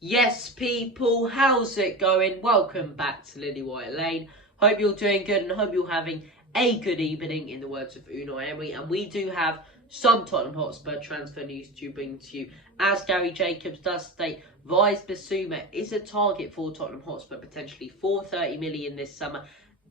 Yes, people, how's it going? Welcome back to Lily White Lane. Hope you're doing good and hope you're having a good evening, in the words of Unai Emery. And we do have some Tottenham Hotspur transfer news to bring to you. As Gary Jacobs does state, Yves Bissouma is a target for Tottenham Hotspur, potentially for 30 million this summer.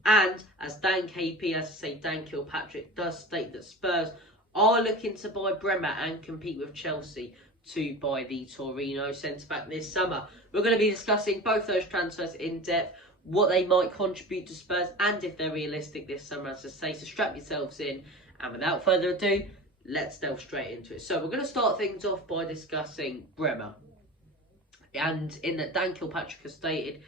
And as Dan KP, as I say, Dan Kilpatrick, does state that Spurs are looking to buy Bremer and compete with Chelsea to buy the Torino centre-back this summer. We're going to be discussing both those transfers in depth, what they might contribute to Spurs, and if they're realistic this summer, as I say. So strap yourselves in, and without further ado, let's delve straight into it. So we're going to start things off by discussing Bremer. And in that, Dan Kilpatrick has stated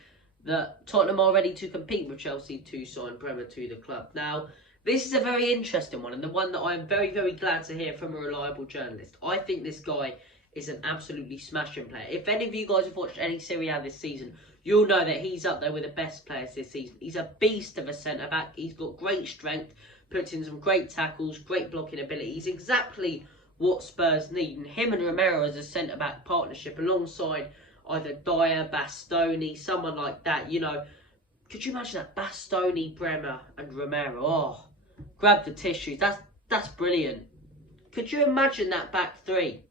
that Tottenham are ready to compete with Chelsea to sign Bremer to the club. Now, this is a very interesting one, and the one that I am very, very glad to hear from a reliable journalist. I think this guy is an absolutely smashing player. If any of you guys have watched any Serie A this season, you'll know that he's up there with the best players this season. He's a beast of a centre-back. He's got great strength, puts in some great tackles, great blocking ability. He's exactly what Spurs need. And him and Romero as a centre-back partnership alongside either Dyer, Bastoni, someone like that, you know. Could you imagine that? Bastoni, Bremer and Romero. Oh, grab the tissues. That's brilliant. Could you imagine that back three?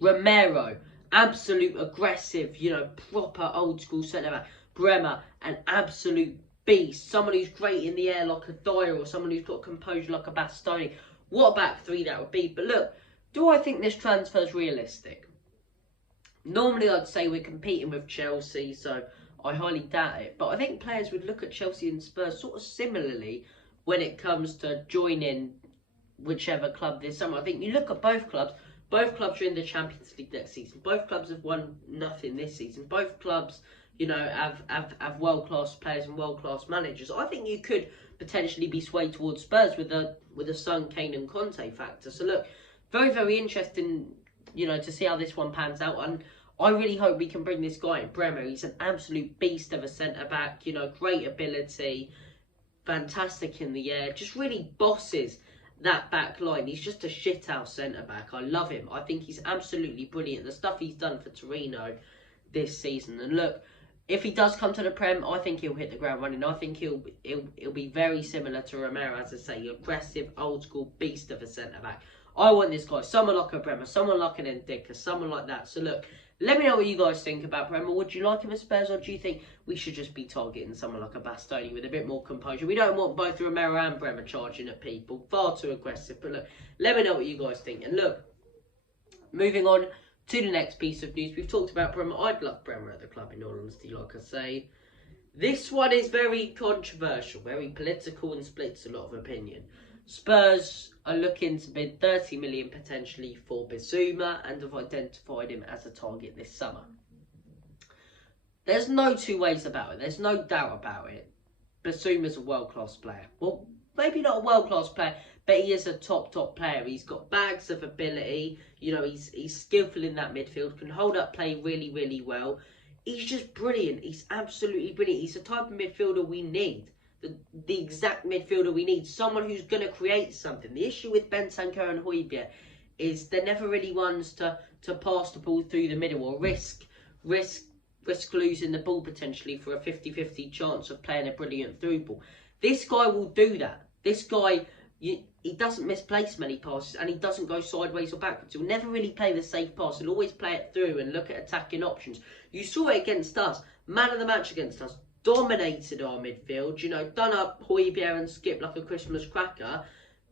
Romero, absolute aggressive, you know, proper old school centre-back. Bremer, an absolute beast. Someone who's great in the air like a Dyer, or someone who's got composure like a Bastoni. What a back three that would be. But look, do I think this transfer is realistic? Normally I'd say we're competing with Chelsea, so I highly doubt it. But I think players would look at Chelsea and Spurs sort of similarly when it comes to joining whichever club this summer. I think you look at both clubs. Both clubs are in the Champions League next season. Both clubs have won nothing this season. Both clubs, you know, have world-class players and world-class managers. I think you could potentially be swayed towards Spurs with a Son, Kane and Conte factor. So look, very, very interesting, you know, to see how this one pans out. And I really hope we can bring this guy in, Bremer. He's an absolute beast of a centre-back, you know, great ability, fantastic in the air, just really bosses that back line. He's just a shithouse centre-back. I love him. I think he's absolutely brilliant. The stuff he's done for Torino this season. And look, if he does come to the Prem, I think he'll hit the ground running. I think he'll be very similar to Romero, as I say, aggressive, old-school beast of a centre-back. I want this guy, someone like a Bremer, someone like an Ndicka, someone like that. So look, let me know what you guys think about Bremer. Would you like him as Spurs, or do you think we should just be targeting someone like a Bastoni with a bit more composure? We don't want both Romero and Bremer charging at people. Far too aggressive. But look, let me know what you guys think. And look, moving on to the next piece of news. We've talked about Bremer. I'd love Bremer at the club, in all honesty, like I say. This one is very controversial, very political, and splits a lot of opinion. Spurs are looking to bid 30 million potentially for Bissouma and have identified him as a target this summer. There's no two ways about it. There's no doubt about it. Bissouma's a world-class player. Well, maybe not a world-class player, but he is a top player. He's got bags of ability. You know, he's skillful in that midfield, can hold up play really, really well. He's just brilliant. He's absolutely brilliant. He's the type of midfielder we need. The exact midfielder we need. Someone who's going to create something. The issue with Bentancur and Højbjerg is they're never really ones to pass the ball through the middle or risk losing the ball potentially for a 50-50 chance of playing a brilliant through ball. This guy will do that. This guy, he doesn't misplace many passes, and he doesn't go sideways or backwards. He'll never really play the safe pass. He'll always play it through and look at attacking options. You saw it against us. Man of the match against us. Dominated our midfield, you know, done up Højbjerg and Skip like a Christmas cracker,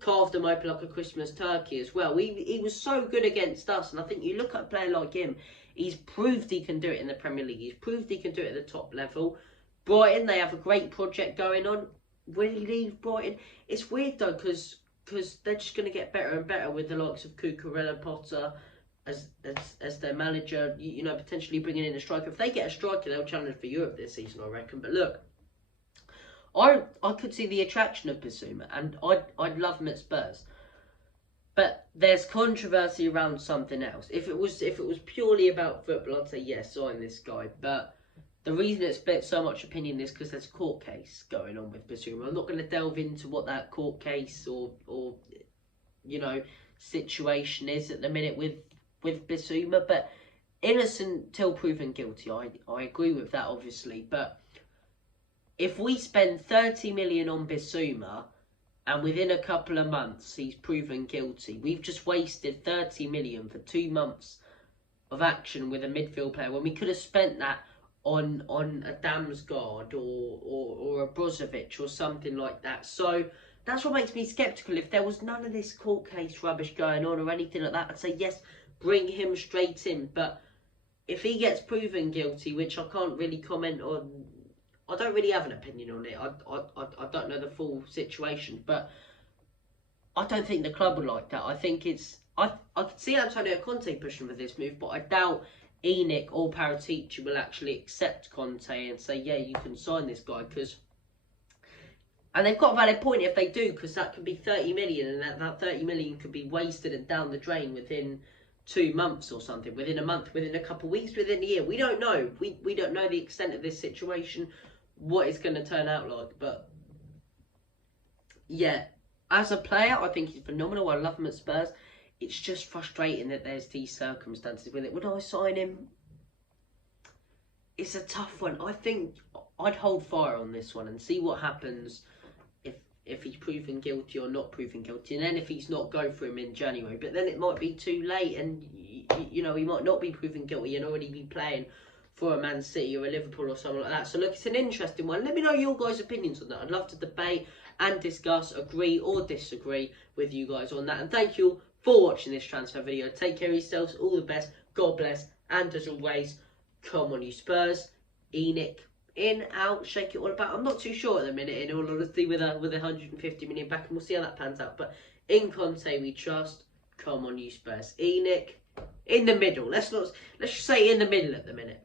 carved them open like a Christmas turkey as well. He was so good against us, and I think you look at a player like him, he's proved he can do it in the Premier League. He's proved he can do it at the top level. Brighton, they have a great project going on. Will he leave Brighton? It's weird though, because they're just going to get better and better with the likes of Cucurella, Potter as their manager, you know, potentially bringing in a striker. If they get a striker, they'll challenge for Europe this season, I reckon. But look, I could see the attraction of Bissouma, and I'd love him at Spurs. But there's controversy around something else. If it was purely about football, I'd say yes, sign this guy. But the reason it split so much opinion is because there's a court case going on with Bissouma. I'm not going to delve into what that court case or you know situation is at the minute with Bissouma, but innocent till proven guilty. I agree with that, obviously, but if we spend 30 million on Bissouma and within a couple of months he's proven guilty, we've just wasted 30 million for 2 months of action with a midfield player when we could have spent that on a Damsgaard or a Brozovic or something like that. So that's what makes me sceptical. If there was none of this court case rubbish going on or anything like that, I'd say yes, bring him straight in. But if he gets proven guilty, which I can't really comment on, I don't really have an opinion on it. I don't know the full situation, but I don't think the club would like that. I think it's... I could see Antonio Conte pushing for this move, but I doubt Enoch or Paratici will actually accept Conte and say, yeah, you can sign this guy, because... And they've got a valid point if they do, because that could be 30 million, and that 30 million could be wasted and down the drain within 2 months or something, within a month, within a couple of weeks, within a year. We don't know. We don't know the extent of this situation, what it's going to turn out like, but... Yeah, as a player, I think he's phenomenal. I love him at Spurs. It's just frustrating that there's these circumstances with it. Would I sign him? It's a tough one. I think I'd hold fire on this one and see what happens if he's proven guilty or not proven guilty. And then if he's not, go for him in January. But then it might be too late and, you know, he might not be proven guilty and already be playing for a Man City or a Liverpool or something like that. So look, it's an interesting one. Let me know your guys' opinions on that. I'd love to debate and discuss, agree or disagree with you guys on that. And thank you for watching this transfer video. Take care of yourselves, all the best, God bless, and as always, come on you Spurs. Enoch, in, out, shake it all about. I'm not too sure at the minute, in all honesty, with 150 million back, and we'll see how that pans out. But in Conte we trust. Come on you Spurs. Enoch, in the middle. Let's just say in the middle at the minute.